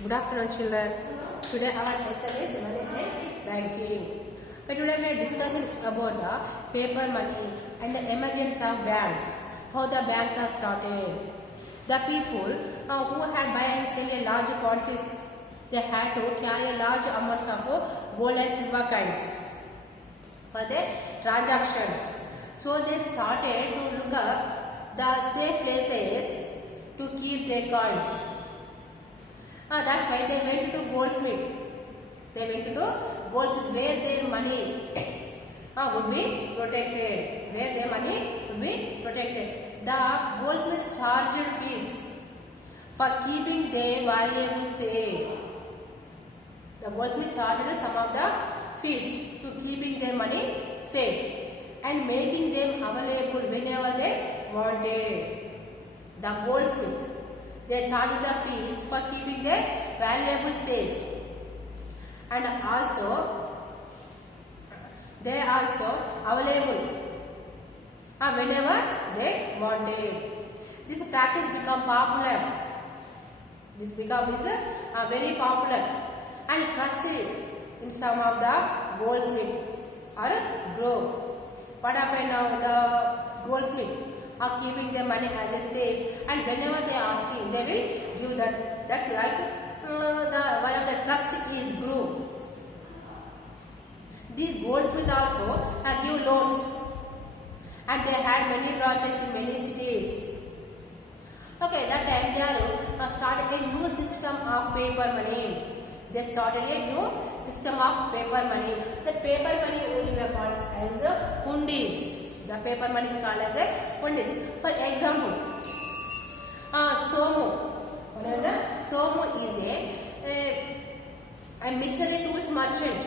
Good afternoon, children. Today our lesson is management banking. So today we are discussing about the paper money and the emergence of banks. How the banks are started. The people who had buy and sell a large quantities, they had to carry large amounts of gold and silver coins for their transactions. So they started to look up the safe places to keep their coins. That's why they went to goldsmith. They went to goldsmith where their money would be protected. Where their money would be protected. The goldsmith charged fees for keeping their valuables safe. The goldsmith charged some of the fees to keeping their money safe and making them available whenever they wanted. The goldsmith, they charge the fees for keeping their valuables safe, and also they are also available whenever they wanted. This practice become popular. This becomes very popular and trusted in some of the goldsmith or grow. What happened now? The goldsmith are keeping their money as a safe, and whenever they are asking, they will give that. That's like the one of the trust is grew. These goldsmiths also give loans, and they had many branches in many cities. Okay, that time they are started a new system of paper money. They started a new system of paper money. That paper money will be called as hundis. The paper money is called as a hundis. For example, Somo. Somo is a missionary tools merchant.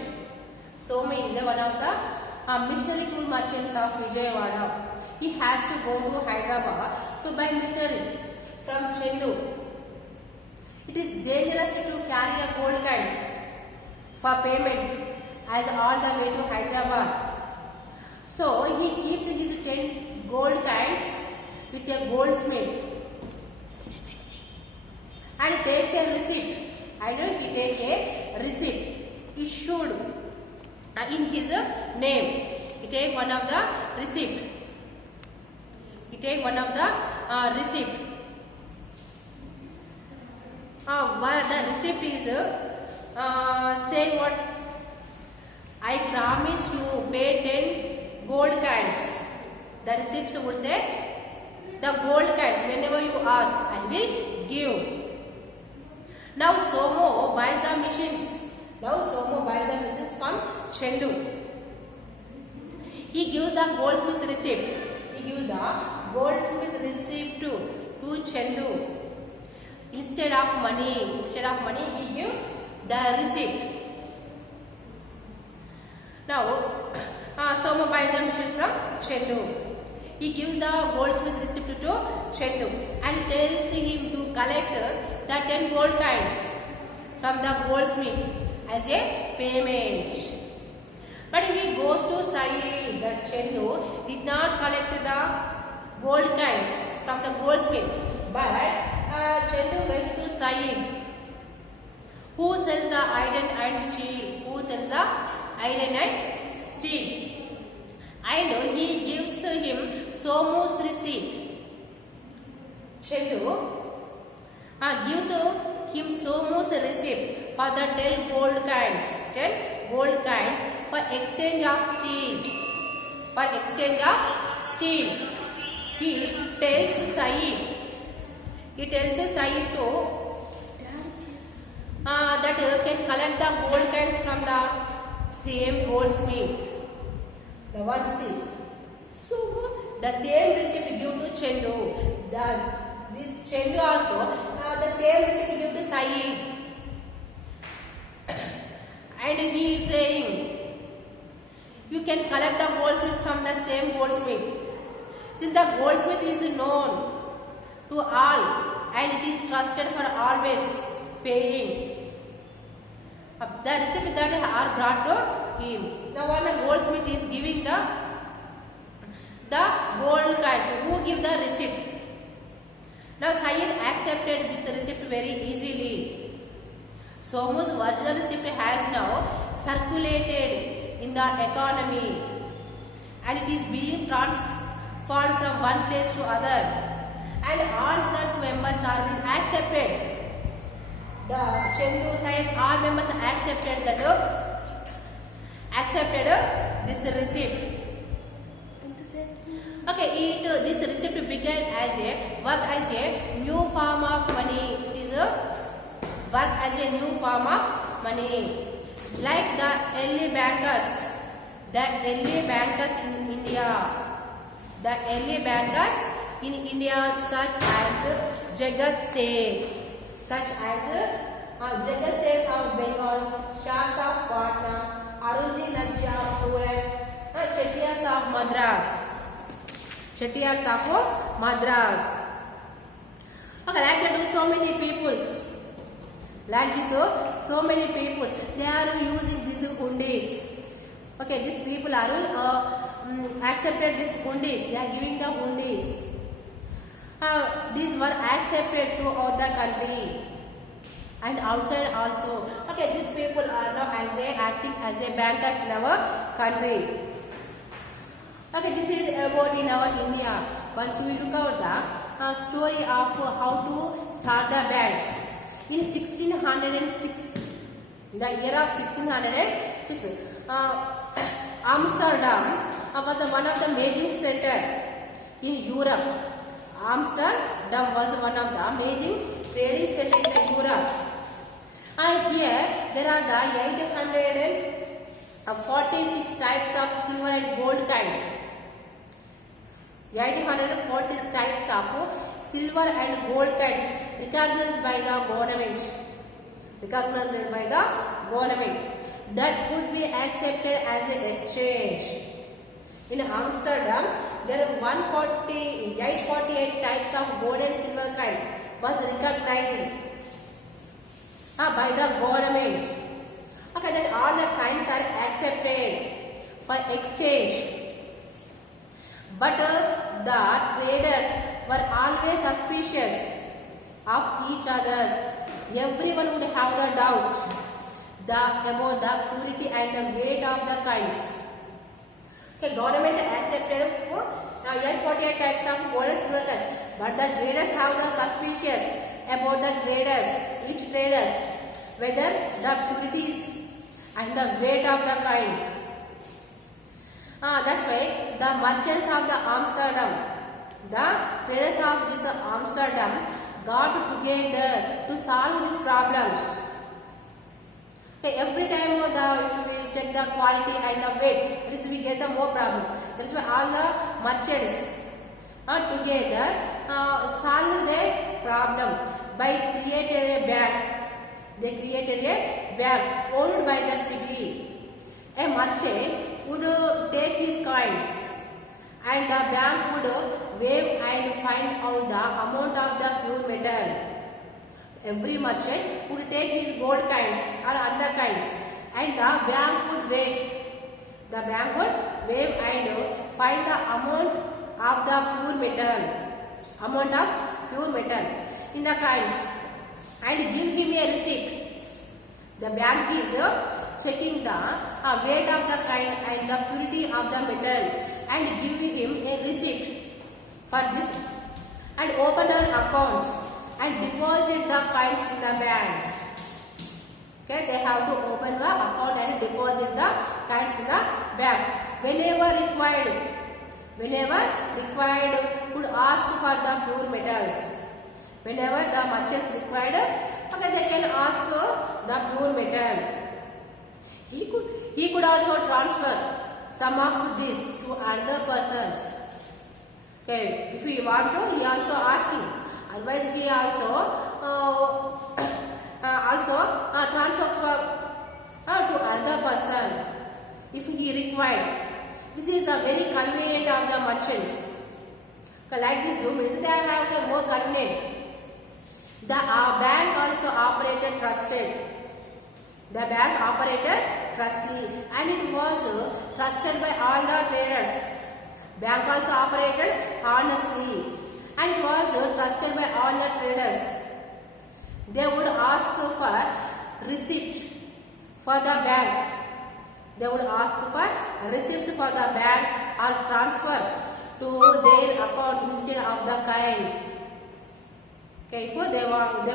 Somo is one of the missionary tool merchants of Vijayawada. He has to go to Hyderabad to buy missionaries from Chendu. It is dangerous to carry a gold coins for payment as all the way to Hyderabad. So he keeps his 10 gold coins with a goldsmith and takes a receipt. And he takes a receipt issued in his name. He takes one of the receipt. He takes one of the receipt. The receipt is saying what? I promise you pay 10 gold coins. The receipt would say the gold coins. Whenever you ask, I will give. Now Somo buys the machines. From Chendu. He gives the goldsmith receipt. To Chendu. Instead of money, he gives the receipt. Now, Somo buys the machines from Chendu. He gives the goldsmith receipt to Chendu and tells him to collect the 10 gold coins from the goldsmith as a payment. But if he goes to Sai, that Chendu did not collect the gold coins from the goldsmith, but Chendu went to Sai, who sells the iron and steel. And he gives him Somo's receipt. Chendu gives him Somo's receipt for the 10 gold coins for exchange of steel. He tells Sai to that can collect the gold coins from the same goldsmith. The one see. So the same receipt give to Chendu. This Chendu also the same receipt give to Sai. And he is saying, you can collect the goldsmith from the same goldsmith. Since the goldsmith is known to all and it is trusted for always paying. The receipt that are brought to him. Now when the goldsmith is giving the gold coins, who give the receipt? Now Sayyid accepted this receipt very easily. So much original receipt has now circulated in the economy and it is being transferred from one place to other and all that members are being accepted. The Chandu says all members accepted this receipt. Okay, this receipt began as a work as a new form of money. It is a work as a new form of money, like the early bankers in India. The early bankers in India, such as Jagat Seth of Bengal, Shahs of Patna, Arunji Najja of Surat, Chettiars of Madras. Okay, like that, so many peoples. Like this, so many people, they are using these hundis. Okay, these people are accepted these hundis. They are giving the hundis. These were accepted throughout the country and outside also. Okay, these people are now acting as a bankers in our country. Okay, this is about in our India. Once we look at the story of how to start the banks. In 1606, in the year of 1606, Amsterdam was one of the major center in Europe. Amsterdam was one of the major trading center in the Europe. And here there are the 846 types of silver and gold coins. 840 types of silver and gold coins recognized by the government that could be accepted as an exchange. In Amsterdam, there are 848 types of gold and silver coin was recognized by the government. Okay, then all the coins are accepted for exchange. But the traders were always suspicious of each other. Everyone would have the doubt about the purity and the weight of the coins. Okay, government accepted 848 types of gold and silver coins, but the traders have the suspicious about each traders, whether the purities and the weight of the coins. That's why the merchants of the Amsterdam, the traders of this Amsterdam got together to solve these problems. Okay, every time if we check the quality and the weight, at least we get the more problem. That's why all the merchants together solved the problem by created a bank. They created a bank owned by the city. A merchant would take his coins and the bank would weigh and find out the amount of the pure metal. Every merchant would take his gold coins or other coins and the bank would weigh. The bank would weigh and find the amount of the pure metal in the coins and give him a receipt. The bank is checking the weight of the coin and the purity of the metal and giving him a receipt for this and open an account and deposit the coins in the bank. Okay, they have to open the account and deposit the coins in the bank. Whenever required, could ask for the pure metals. Whenever the merchants required, okay, they can ask the pure metal. He could also transfer some of this to other persons. Okay, if he want to, he also asking. Otherwise, he also transfer to other person if he required. This is the very convenient of the merchants. Okay, like this do means they have the more convenient. The bank also operated trusted. The bank operated trustly and it was trusted by all the traders. Bank also operated honestly and it was trusted by all the traders. They would ask for receipt for the bank. They would ask for receipts for the bank or transfer to their account instead of the coins. Okay, so they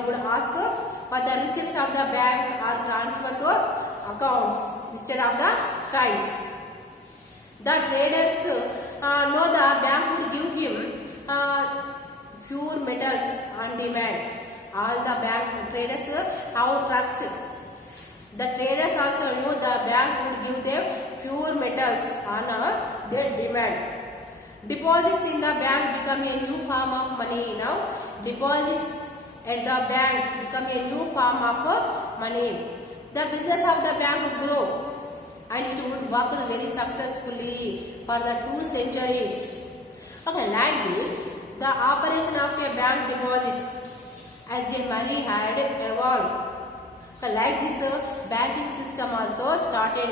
would ask for the receipts of the bank or transfer to accounts instead of the coins. The traders know the bank would give him pure metals on demand. All the bank traders have trust. The traders also know the bank would give them pure metals on their demand. Deposits in the bank become a new form of money now. Deposits at the bank become a new form of money. The business of the bank would grow and it would work very successfully for the 2 centuries. Okay, like this, the operation of a bank deposits as a money had evolved. Okay, like this, banking system also started.